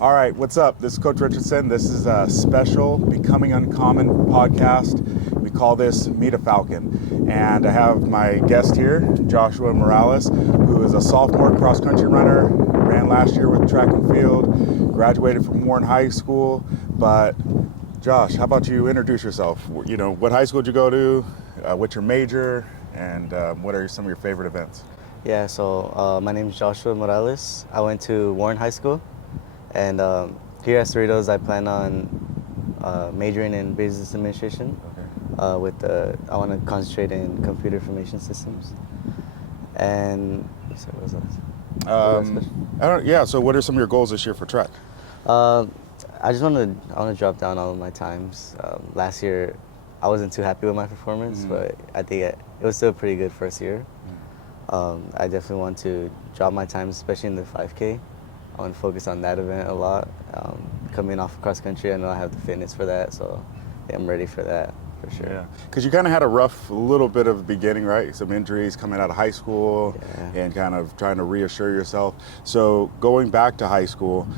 All right, what's up? This is Coach Richardson. This is a special Becoming Uncommon podcast. We call this Meet a Falcon. And I have my guest here, Joshua Morales, who is a sophomore cross-country runner, ran last year with track and field, graduated from Warren High School. But Josh, how about you introduce yourself? You know, what high school did you go to, what's your major, and what are some of your favorite events? Yeah, so my name is Joshua Morales. I went to Warren High School, and here at Cerritos, I plan on majoring in business administration. Okay. I want to concentrate in computer information systems. And sorry, what was that? Yeah. So, what are some of your goals this year for track? I want to drop down all of my times. Last year, I wasn't too happy with my performance, but I think it was still a pretty good first year. I definitely want to drop my times, especially in the 5K. I want to focus on that event a lot. Coming off cross country, I know I have the fitness for that, so yeah, I'm ready for that for sure. Yeah, because you kind of had a rough little bit of beginning, right? Some injuries coming out of high school, and kind of trying to reassure yourself. So going back to high school,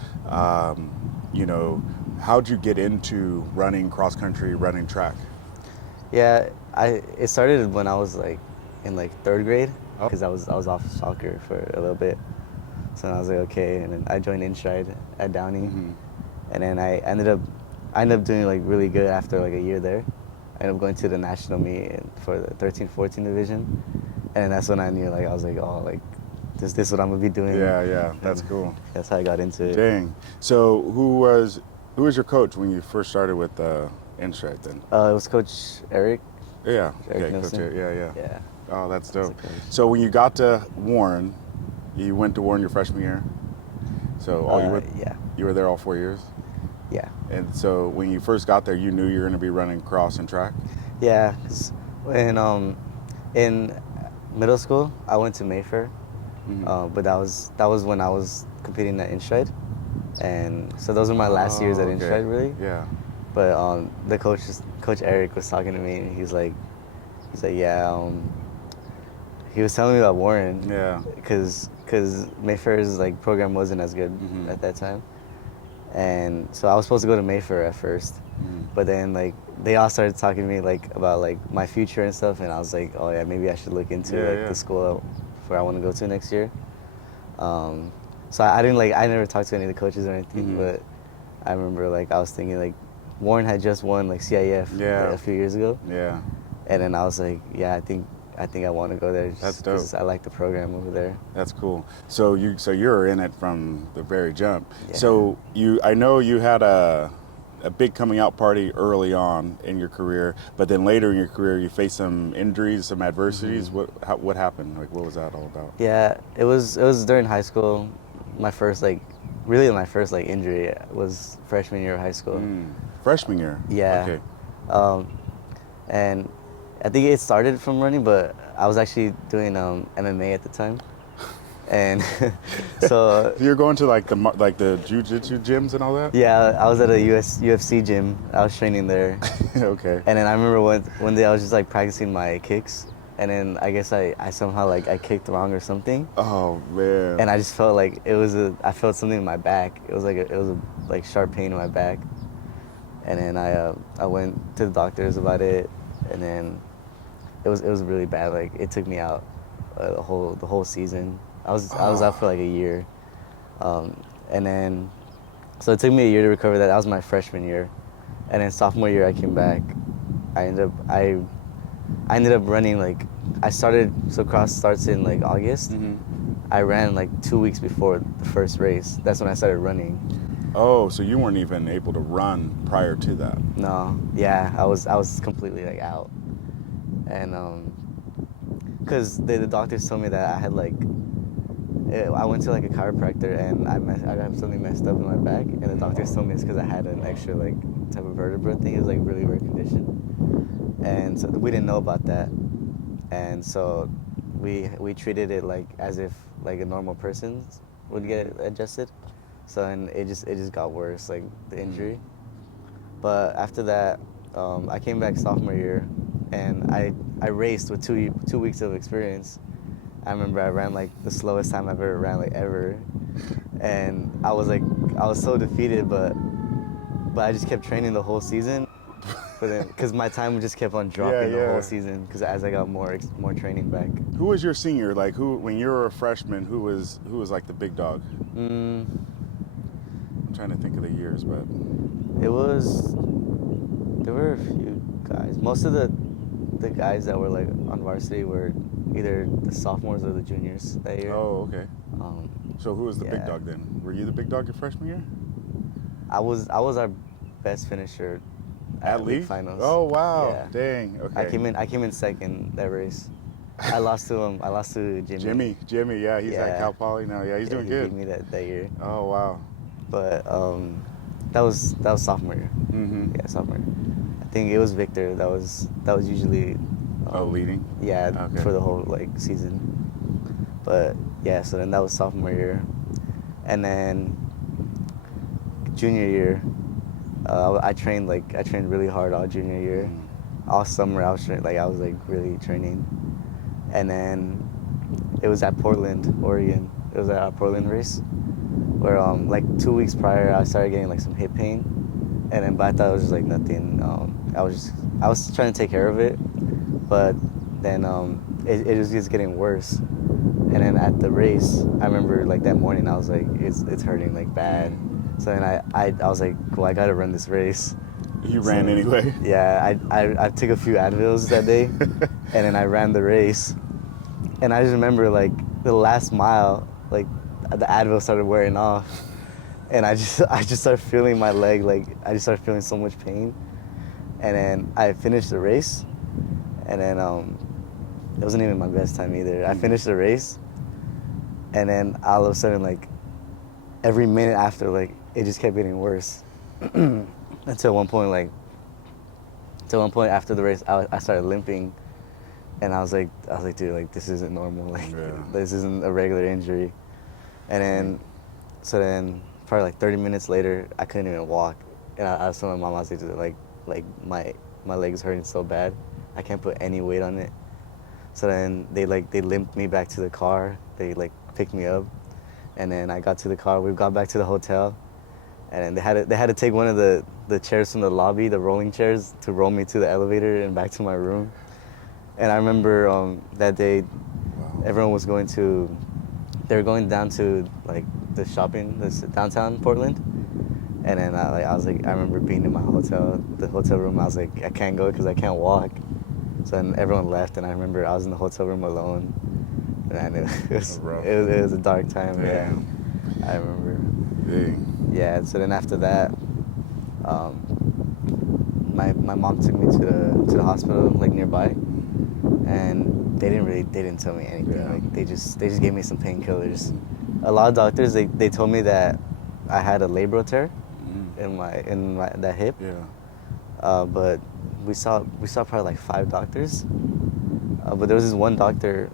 you know, how'd you get into running cross country, running track? Yeah, it started when I was in third grade, because I was off soccer for a little bit. So I was like, okay, and then I joined Instride at Downey, and then I ended up doing really good after a year there. I ended up going to the national meet for the 13-14 division, and that's when I knew I was like, oh, this is what I'm gonna be doing. Yeah, that's cool. That's how I got into it. Dang. So who was your coach when you first started with Instride then? It was Coach Eric. Yeah. Eric Okay, Nielsen. Coach Eric. Yeah. Yeah. Oh, that's dope. So when you got to Warren, you went to Warren your freshman year. So you were there all 4 years. Yeah. And so when you first got there, you knew you were going to be running cross and track. Yeah, 'cause in middle school I went to Mayfair, but that was when I was competing at Instride, and so those were my last years at Instride, really. Yeah. But the Coach Eric was talking to me, and he's like, yeah. He was telling me about Warren. Yeah. Because Mayfair's program wasn't as good at that time, and so I was supposed to go to Mayfair at first, but then they all started talking to me about my future and stuff, and I was like, oh yeah, maybe I should look into the school where I want to go to next year. So I never talked to any of the coaches or anything, but I remember I was thinking Warren had just won CIF a few years ago. Yeah. And then I was like, yeah, I think I want to go there. That's dope. 'Cause I like the program over there. That's cool. So you're in it from the very jump. Yeah. So I know you had a big coming out party early on in your career, but then later in your career you faced some injuries, some adversities. What happened? What was that all about? Yeah, it was during high school. My first injury was freshman year of high school. Freshman year. Yeah. Okay. And I think it started from running, but I was actually doing MMA at the time, and so You're going to the jiu-jitsu gyms and all that? yeah, I was at a UFC gym. I was training there. Okay. And then I remember one day I was just practicing my kicks, and then I guess I somehow I kicked wrong or something. Oh man. And I just felt I felt something in my back. It was a sharp pain in my back. And then I went to the doctors about it, and then it was really bad. It took me out the whole season. I was out for a year, and then so it took me a year to recover that. That was my freshman year, and then sophomore year I came back. I ended up running so cross starts in August. I ran 2 weeks before the first race. That's when I started running. Oh, so you weren't even able to run prior to that? No, yeah, I was completely out, and because the doctors told me that I had I went to a chiropractor, and I got something messed up in my back, and the doctors told me it's because I had an extra type of vertebra thing. It was really rare condition, and so we didn't know about that, and so we treated it as if a normal person would get adjusted. So and it just got worse, the injury. But after that, I came back sophomore year, and I raced with 2 weeks of experience. I remember I ran the slowest time I've ever ran ever, and I was I was so defeated, but I just kept training the whole season. But then, because my time just kept on dropping the whole season, because as I got more training back. Who was your senior? Like, who when you were a freshman? Who was like the big dog? I'm trying to think of the years, but there were a few guys. Most of the guys that were like on varsity were either the sophomores or the juniors that year. Oh, okay. So who was the big dog then? Were you the big dog your freshman year? I was our best finisher at league finals. Oh wow! Yeah. Dang. Okay. I came in second that race. I lost to Jimmy. Jimmy. Yeah, he's at Cal Poly now. Yeah, he's doing good. He beat me that year. Oh wow. But that was sophomore year. Mm-hmm. Yeah, sophomore year. I think it was Victor. That was usually. Leading. Yeah, okay. For the whole like season. But yeah, so then that was sophomore year, and then junior year, I trained really hard all junior year. All summer I was really training, and then it was at Portland, Oregon. It was at our Portland race, where like 2 weeks prior I started getting like some hip pain, and then but I thought it was just like nothing. I was trying to take care of it, but then it was just getting worse. And then at the race, I remember like that morning I was like, it's hurting like bad. So then I was like, well, I gotta run this race. You ran anyway? Yeah, I took a few Advils that day, and then I ran the race. And I just remember like the last mile, like the Advil started wearing off, and I just started feeling my leg, like I just started feeling so much pain. And then I finished the race, and then it wasn't even my best time either. I finished the race, and then all of a sudden, like every minute after, like it just kept getting worse. Until one point after the race, I started limping, and I was like, dude, like this isn't normal. Like this isn't a regular injury. And then, so then probably like 30 minutes later, I couldn't even walk, and I was telling my mom, I was like my leg is hurting so bad, I can't put any weight on it. So then they limped me back to the car. They like picked me up, and then I got to the car. We got back to the hotel, and then they had to take one of the chairs from the lobby, the rolling chairs, to roll me to the elevator and back to my room. And I remember that day, everyone was going down to like the shopping, downtown Portland. And then I remember being in the hotel room. I was like, I can't go because I can't walk. So then everyone left, and I remember I was in the hotel room alone, and I knew it was a dark time. Yeah, I remember. Dang. Yeah. So then after that, my mom took me to the hospital like nearby, and they didn't tell me anything. Yeah. Like they just gave me some painkillers. A lot of doctors they told me that I had a labral tear in my that hip. Yeah. But we saw probably like 5 doctors. But there was this one doctor.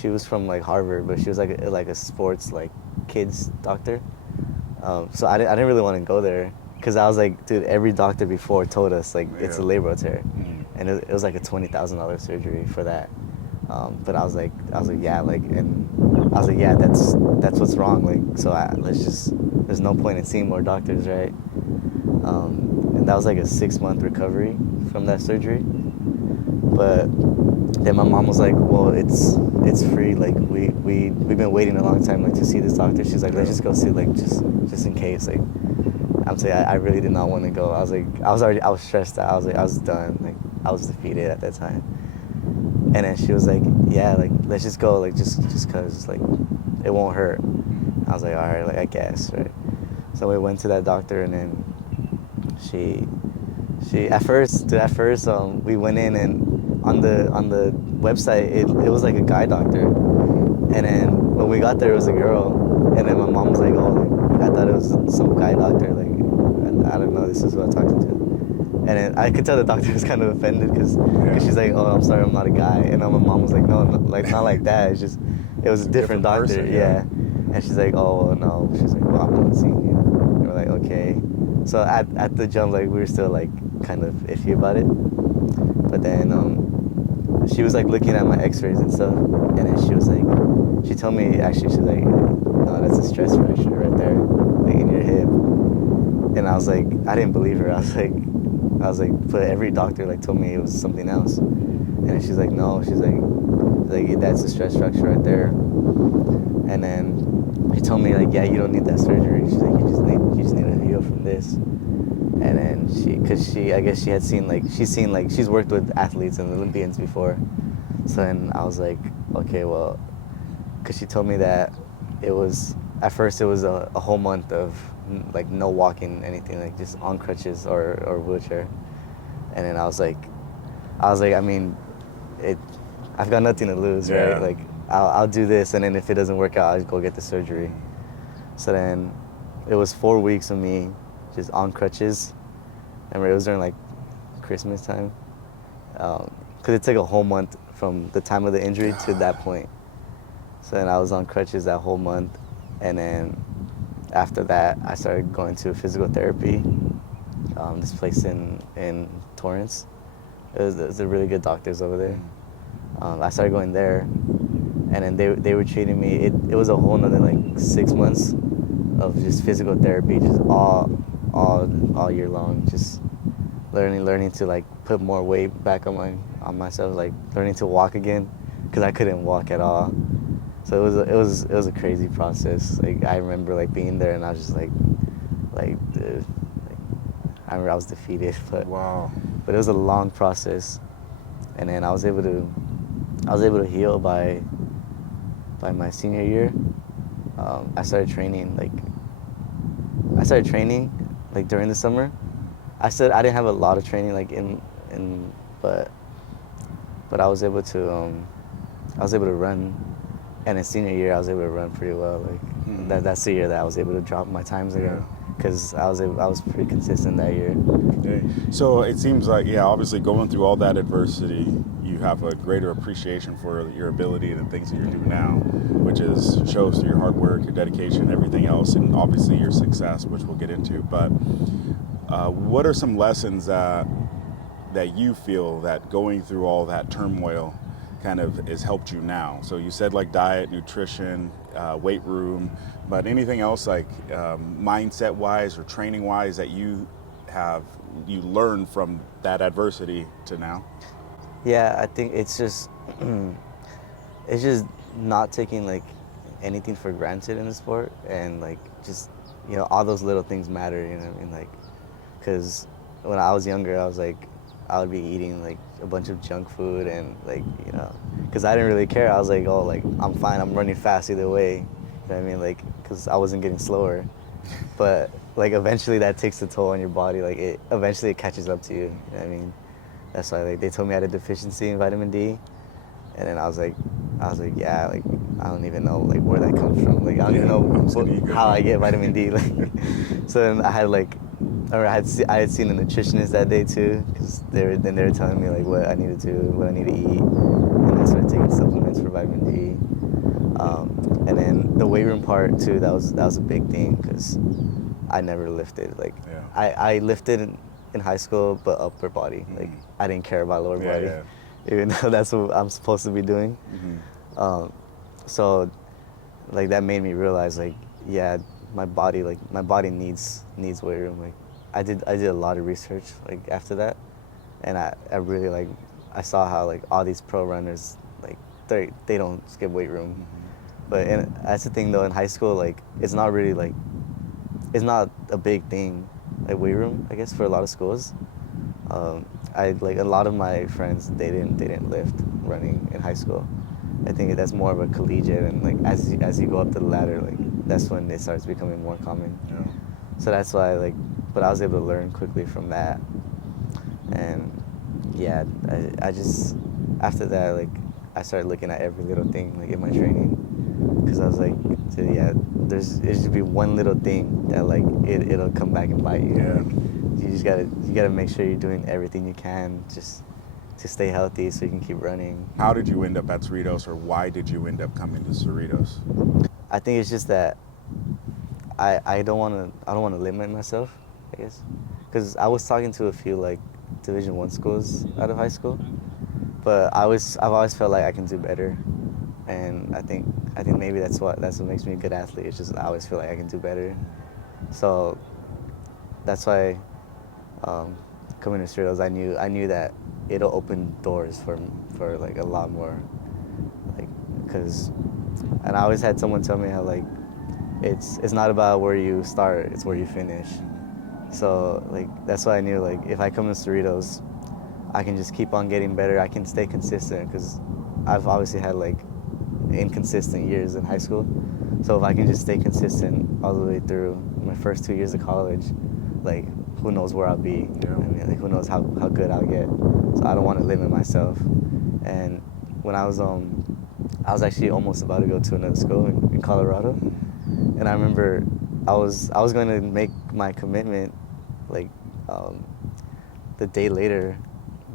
She was from like Harvard, but she was like a sports like kids doctor. So I didn't really want to go there because I was like, dude, every doctor before told us like it's a labral tear, and it was like a $20,000 surgery for that. But I was like yeah, like, and I was like, yeah, that's what's wrong. Like, so there's no point in seeing more doctors, right? And that was like a 6-month recovery from that surgery. But then my mom was like, well, it's free. Like we've been waiting a long time like to see this doctor. She's like, let's just go see, like just in case. Like I'm saying, I really did not want to go. I was stressed out. I was done. Like I was defeated at that time. And then she was like, yeah, like let's just go, like just cause like it won't hurt. I was like, all right, like I guess, right? So we went to that doctor, and then she at first we went in, and on the website it was like a guy doctor, and then when we got there it was a girl, and then my mom was like, oh, like, I thought it was some guy doctor, like I don't know, this is who I'm talking to. And then I could tell the doctor was kind of offended because she's like, oh, I'm sorry, I'm not a guy. And then my mom was like, no, like not like that. It was a different doctor, person, yeah. And she's like, oh, well, no. She's like, well, I'm not seeing you. And we're like, okay. So at the jump, like we were still like kind of iffy about it. But then she was like looking at my X-rays and stuff, and then she told me, actually, she's like, no, that's a stress fracture right there. Like then I was like, I didn't believe her. I was like, but every doctor like told me it was something else. And she's like, no. She's like that's a stress fracture right there. And then she told me like, yeah, you don't need that surgery. She's like, you just need to heal from this. And then I guess she's worked with athletes and Olympians before. So then I was like, okay, well, because she told me that at first it was a whole month of like no walking, anything, like just on crutches or wheelchair. And then I was like, I mean, I've got nothing to lose, Yeah. right? Like, I'll do this, and then if it doesn't work out, I'll just go get the surgery. So then it was 4 weeks of me just on crutches. And it was during like Christmas time. Because it took a whole month from the time of the injury to that point. So then I was on crutches that whole month. And then after that, I started going to physical therapy. This place in Torrance. There's a really good doctors over there. I started going there, and then they were treating me. It was a whole nother like 6 months of just physical therapy, just all year long, just learning to like put more weight back on myself, like learning to walk again, because I couldn't walk at all. So it was a crazy process. Like I remember like being there, and I was just like dude, like I remember I was defeated, but Wow. but it was a long process, and then I was able to heal by my senior year. I started training like during the summer. I said I didn't have a lot of training like but I was able to run, and in senior year I was able to run pretty well. Like that's the year that I was able to drop my times again, because I was pretty consistent that year. Okay. So it seems like, yeah, obviously going through all that adversity, you have a greater appreciation for your ability and the things that you're doing now, which shows through your hard work, your dedication, everything else, and obviously your success, which we'll get into. But what are some lessons that you feel that going through all that turmoil kind of has helped you now? So you said like diet, nutrition, weight room, but anything else like mindset wise or training wise that you learned from that adversity to now? Yeah, I think it's just it's just not taking like anything for granted in the sport, and like just all those little things matter. You know what I mean? Like, because when I was younger, I would be eating like a bunch of junk food, and like because I didn't really care. I was like, oh, like I'm fine. I'm running fast either way. You know what I mean? Like, because I wasn't getting slower. But like eventually that takes a toll on your body. Like eventually it catches up to you. You know what I mean? That's why like they told me I had a deficiency in vitamin D, and then I was like, yeah, like I don't even know like where that comes from. Like I don't even know how I get vitamin D. Like, so then I had like, or I had seen a nutritionist that day too, because they were telling me like what I need to do, what I need to eat, and I started taking supplements for vitamin D. And then the weight room part too, that was a big thing, because I never lifted. Like I lifted in high school, but upper body. Like I didn't care about lower body, even though that's what I'm supposed to be doing. So like that made me realize like, yeah, my body needs weight room. Like I did a lot of research like after that, and I really like I saw how like all these pro runners like they don't skip weight room. But that's the thing though, in high school, like it's not really like, it's not a big thing, like weight room, I guess, for a lot of schools. I like a lot of my friends, they didn't lift running in high school. I think that's more of a collegiate, and like as you go up the ladder, like that's when it starts becoming more common. So that's why but I was able to learn quickly from that. And yeah, I just, after that, like I started looking at every little thing like in my training, because I was like, dude, yeah, there should be one little thing that like it'll come back and bite you. Like, you gotta make sure you're doing everything you can just to stay healthy so you can keep running. How did you end up at Cerritos, or why did you end up coming to Cerritos? I think it's just that I don't want to limit myself, I guess, because I was talking to a few like Division I schools out of high school, but I've always felt like I can do better, and I think maybe that's what makes me a good athlete. It's just I always feel like I can do better. So that's why coming to Cerritos, I knew that it'll open doors for like a lot more, like, cause, and I always had someone tell me how like it's not about where you start, it's where you finish. So like that's why I knew like if I come to Cerritos, I can just keep on getting better. I can stay consistent because I've obviously had like inconsistent years in high school. So if I can just stay consistent all the way through my first 2 years of college, like who knows where I'll be? Yeah. I mean, like who knows how good I'll get? So I don't want to limit myself. And when I was actually almost about to go to another school in Colorado, and I remember I was going to make my commitment like the day later,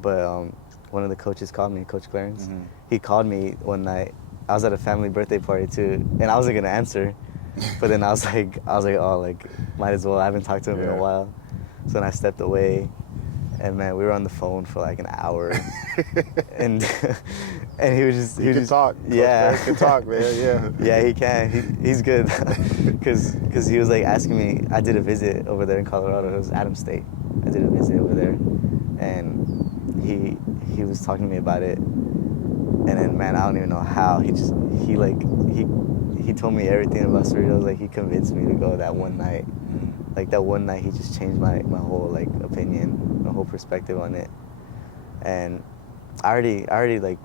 but one of the coaches called me, Coach Clarence. Mm-hmm. He called me one night. I was at a family birthday party too, and I wasn't gonna answer, but then I was like, oh, like might as well. I haven't talked to him in a while, so then I stepped away, and man, we were on the phone for like an hour, and and he was just He can talk. Yeah, Coach can talk, man. Yeah. Yeah, he can. He's good, cause he was like asking me. I did a visit over there in Colorado. It was Adams State. I did a visit over there, and he was talking to me about it. And then, man, I don't even know how. He told me everything about Cerritos. Like, he convinced me to go that one night. Like, that one night, he just changed my whole, like, opinion, my whole perspective on it. And I already like,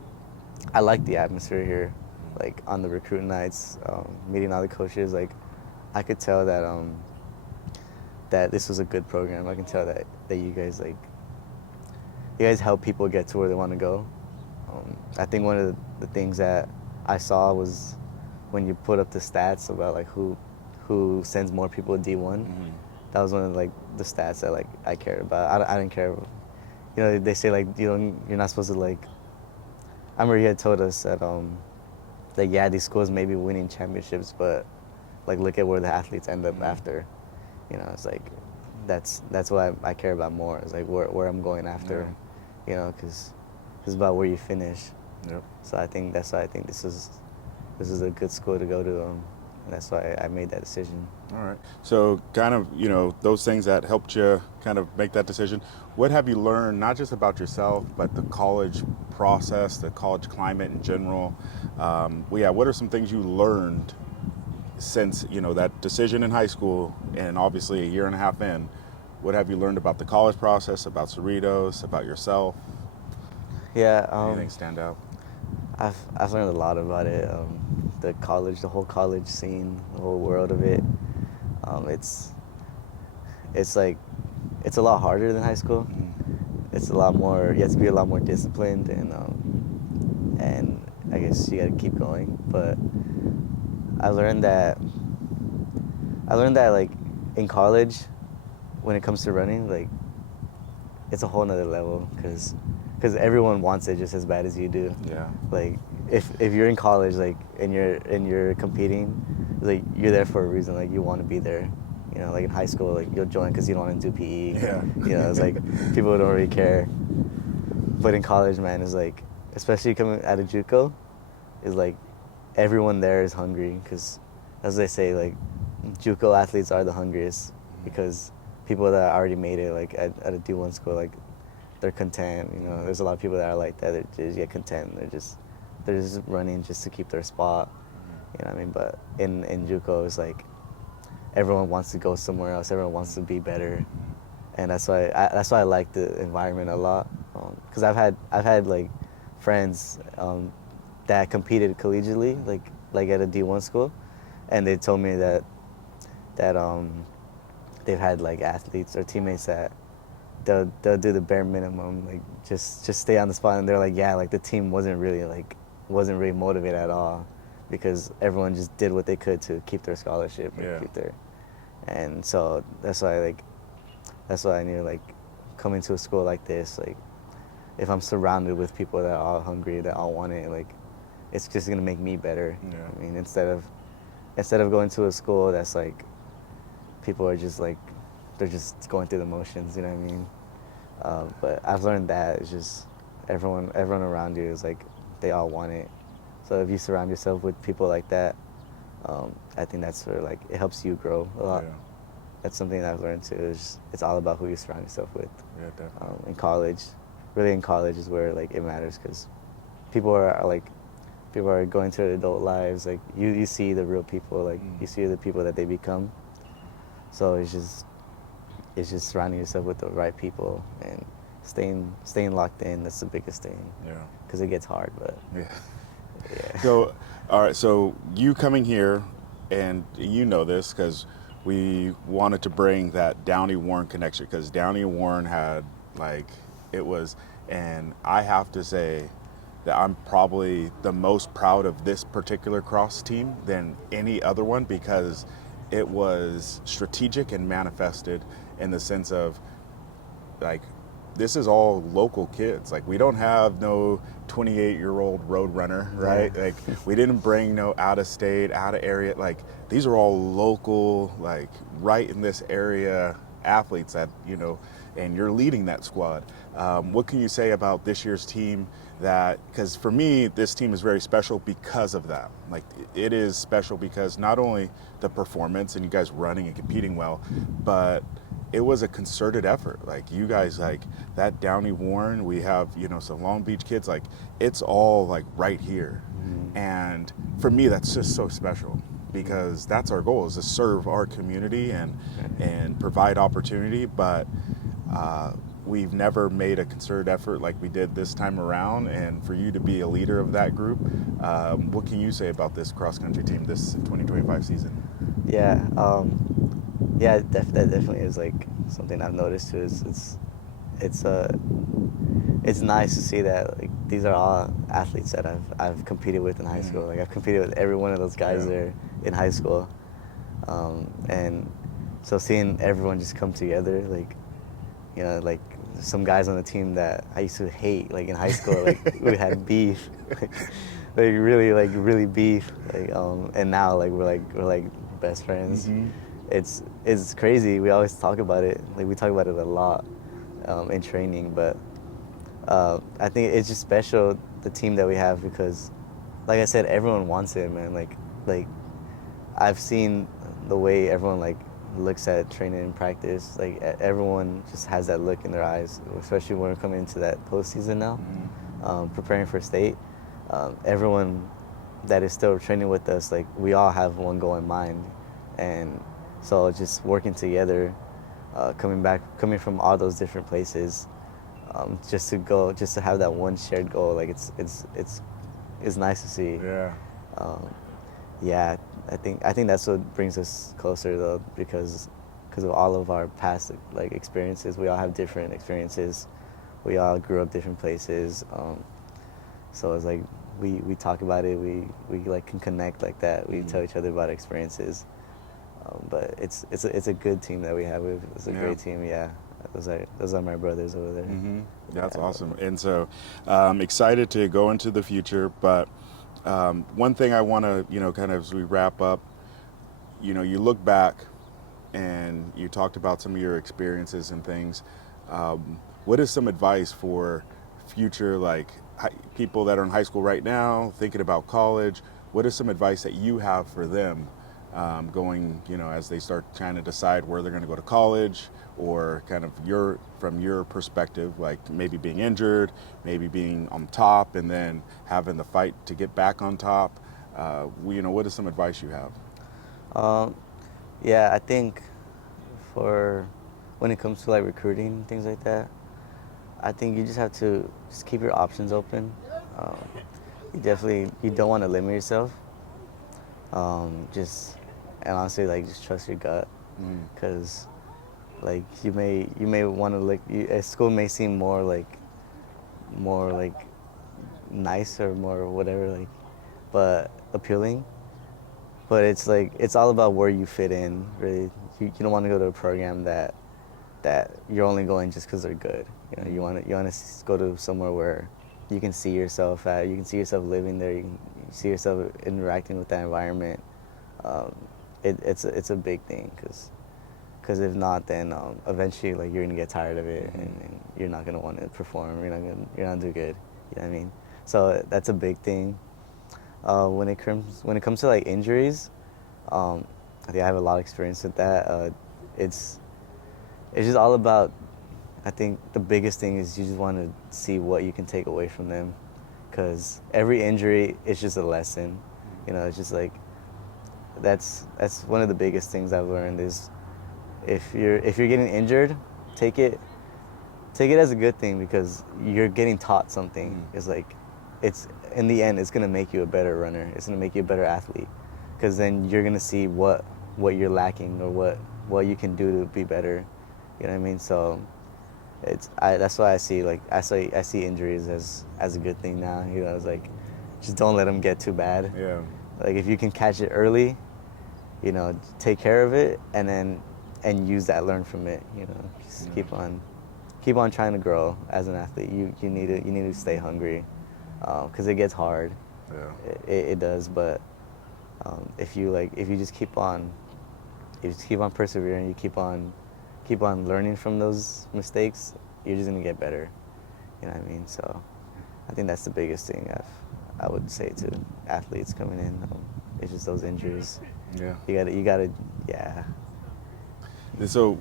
I like the atmosphere here. Like, on the recruiting nights, meeting all the coaches, like, I could tell that, that this was a good program. I can tell that you guys, like, you guys help people get to where they want to go. I think one of the things that I saw was when you put up the stats about like who sends more people to D1. Mm-hmm. That was one of like the stats that like I cared about. I didn't care. You know, they say like you're not supposed to like. I remember you had told us that like yeah, these schools may be winning championships, but like look at where the athletes end up after. You know, it's like that's what I care about more. It's like where I'm going after. You know, because it's about where you finish. Yep. So I think that's why I think this is a good school to go to, and that's why I made that decision. All right. So kind of, you know, those things that helped you kind of make that decision. What have you learned, not just about yourself, but the college process, the college climate in general? What are some things you learned since, you know, that decision in high school and obviously a year and a half in? What have you learned about the college process, about Cerritos, about yourself? Yeah. Anything stand out? I've learned a lot about it. The whole college scene, the whole world of it. It's like it's a lot harder than high school. It's a lot more. You have to be a lot more disciplined, and I guess you got to keep going. But I learned that like in college, when it comes to running, like it's a whole nother level because everyone wants it just as bad as you do. Yeah. Like if you're in college, like and you're competing, like you're there for a reason. Like you want to be there. You know, like in high school, like you'll join because you don't want to do PE. Yeah. You know, it's like people don't really care. But in college, man, it's like, especially coming out of JUCO, is like everyone there is hungry because, as they say, like JUCO athletes are the hungriest because people that already made it, like at a D1 school, like they're content. You know, there's a lot of people that are like that. They just get content. They're just running just to keep their spot. You know what I mean? But in JUCO, it's like everyone wants to go somewhere else. Everyone wants to be better, and that's why I like the environment a lot. Because I've had like friends that competed collegiately, like at a D1 school, and they told me that they've had like athletes or teammates that they'll do the bare minimum, like just stay on the spot, and they're like, yeah, like the team wasn't really motivated at all because everyone just did what they could to keep their scholarship and so that's why I knew like coming to a school like this, like if I'm surrounded with people that are all hungry, that all want it, like it's just gonna make me better. Yeah. I mean, instead of going to a school that's like people are just like they're just going through the motions, you know what I mean? But I've learned that it's just everyone around you is like they all want it. So if you surround yourself with people like that, I think that's where like it helps you grow a lot. Yeah. that's something that I've learned too. It's all about who you surround yourself with. Yeah, definitely. In college, really in college is where like it matters because people are like people are going to their adult lives. Like you see the real people. Like you see the people that they become. So it's just surrounding yourself with the right people and staying locked in. That's the biggest thing. Yeah. Because it gets hard, but Yeah. yeah. So, all right. So you coming here, and you know this because we wanted to bring that Downey Warren connection because Downey Warren had like it was, and I have to say that I'm probably the most proud of this particular cross team than any other one because it was strategic and manifested in the sense of like this is all local kids. Like we don't have no 28-year-old road runner, right? Yeah. Like we didn't bring no out of state, out of area. Like these are all local, like right in this area athletes that and you're leading that squad. What can you say about this year's team? That because for me, this team is very special because of that. Like it is special because not only the performance and you guys running and competing well, but it was a concerted effort. Like you guys, like that Downey Warren, we have some Long Beach kids. Like it's all like right here, and for me, that's just so special because that's our goal is to serve our community and provide opportunity. But we've never made a concerted effort like we did this time around. And for you to be a leader of that group, what can you say about this cross country team this 2025 season? Yeah, yeah, that definitely is like something I've noticed too. It's it's nice to see that like these are all athletes that I've competed with in high school. Like I've competed with every one of those guys there in high school, and so seeing everyone just come together, like like some guys on the team that I used to hate, like in high school, like we had beef, like really beef, like and now like we're like best friends. It's crazy. We always talk about it. Like we talk about it a lot in training, but I think it's just special the team that we have because, like I said, everyone wants it, man. Like I've seen the way everyone like looks at training and practice. Like everyone just has that look in their eyes, especially when we're coming into that postseason now, preparing for state. Everyone that is still training with us, like we all have one goal in mind, and so just working together, coming from all those different places, just to have that one shared goal. Like it's nice to see. Yeah. Yeah, I think that's what brings us closer though, because of all of our past like experiences. We all have different experiences. We all grew up different places. So it's like we talk about it. We like can connect like that. We tell each other about experiences. But it's a good team that we have. It's a great team. Yeah, those are my brothers over there. That's awesome. And so excited to go into the future. But one thing I want to, kind of as we wrap up, you look back and you talked about some of your experiences and things. What is some advice for future, like people that are in high school right now, thinking about college? What is some advice that you have for them going, as they start trying to decide where they're going to go to college, or kind of from your perspective, like maybe being injured, maybe being on top and then having the fight to get back on top? What is some advice you have? Yeah, I think for when it comes to like recruiting and things like that, I think you just have to just keep your options open. You don't want to limit yourself. And honestly, like just trust your gut, because like you may want to look. School may seem more like nice or more whatever, like, but appealing. But it's like it's all about where you fit in. Really, you don't want to go to a program that you're only going just because they're good. You want to go to somewhere where you can see yourself at. You can see yourself living there. You can see yourself interacting with that environment. It's a big thing because if not, then eventually like you're gonna get tired of it, and you're not gonna want to perform. You're not gonna do good. You know what I mean? So that's a big thing. When it comes to like injuries, I think I have a lot of experience with that. it's just all about. I think the biggest thing is you just want to see what you can take away from them, because every injury is just a lesson. It's just like that's one of the biggest things I've learned is if you're getting injured, take it as a good thing, because you're getting taught something. It's like it's in the end it's gonna make you a better runner. It's gonna make you a better athlete, because then you're gonna see what you're lacking or what you can do to be better. You know what I mean? So that's why I see injuries as a good thing now. It's like just don't let them get too bad. Yeah. Like if you can catch it early, take care of it, and use that, learn from it. Just keep on trying to grow as an athlete. You need to stay hungry, because it gets hard. Yeah. It does, but if you just keep on persevering, you keep on learning from those mistakes, you're just gonna get better. You know what I mean? So I think that's the biggest thing I would say to athletes coming in. It's just those injuries. Yeah. You gotta, yeah. And so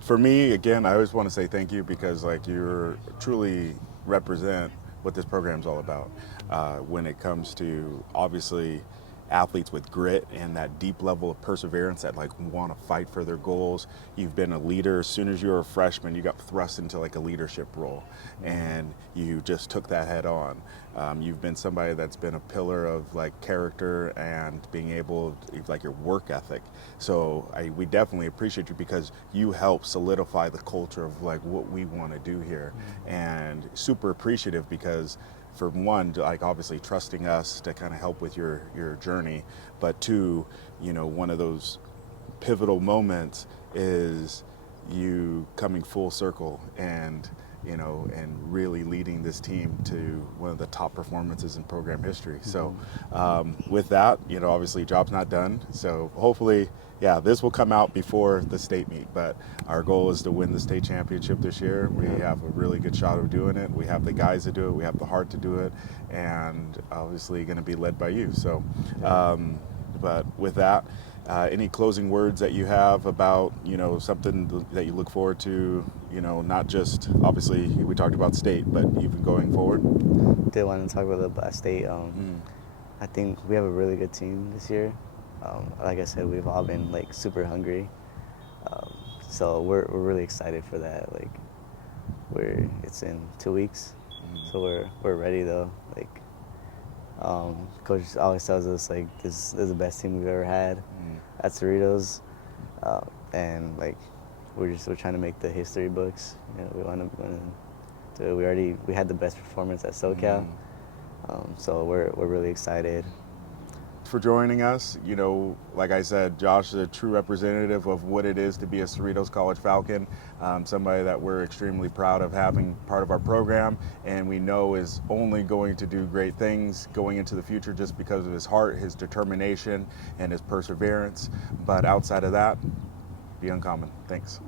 for me, again, I always want to say thank you, because like you truly represent what this program's all about when it comes to obviously athletes with grit and that deep level of perseverance that like want to fight for their goals. You've been a leader. As soon as you were a freshman, you got thrust into like a leadership role, and you just took that head on. You've been somebody that's been a pillar of like character and being able to, like your work ethic. So we definitely appreciate you, because you help solidify the culture of like what we want to do here, and super appreciative because for one, like obviously trusting us to kind of help with your journey, but two, one of those pivotal moments is you coming full circle and really leading this team to one of the top performances in program history. So with that, obviously job's not done. So hopefully, this will come out before the state meet, but our goal is to win the state championship this year. We have a really good shot of doing it. We have the guys to do it. We have the heart to do it, and obviously going to be led by you. So, but with that, any closing words that you have about, something that you look forward to, not just, obviously, we talked about state, but even going forward? Did want to talk about state. I think we have a really good team this year. Like I said, we've all been, like, super hungry. So we're really excited for that. Like, it's in 2 weeks, so we're ready, though. Like, Coach always tells us, like, this is the best team we've ever had at Cerritos, and like we're trying to make the history books. We want to do it. We had the best performance at SoCal, so we're really excited. For joining us. Like I said, Josh is a true representative of what it is to be a Cerritos College Falcon, somebody that we're extremely proud of having part of our program, and we know is only going to do great things going into the future just because of his heart, his determination, and his perseverance. But outside of that, be uncommon. Thanks.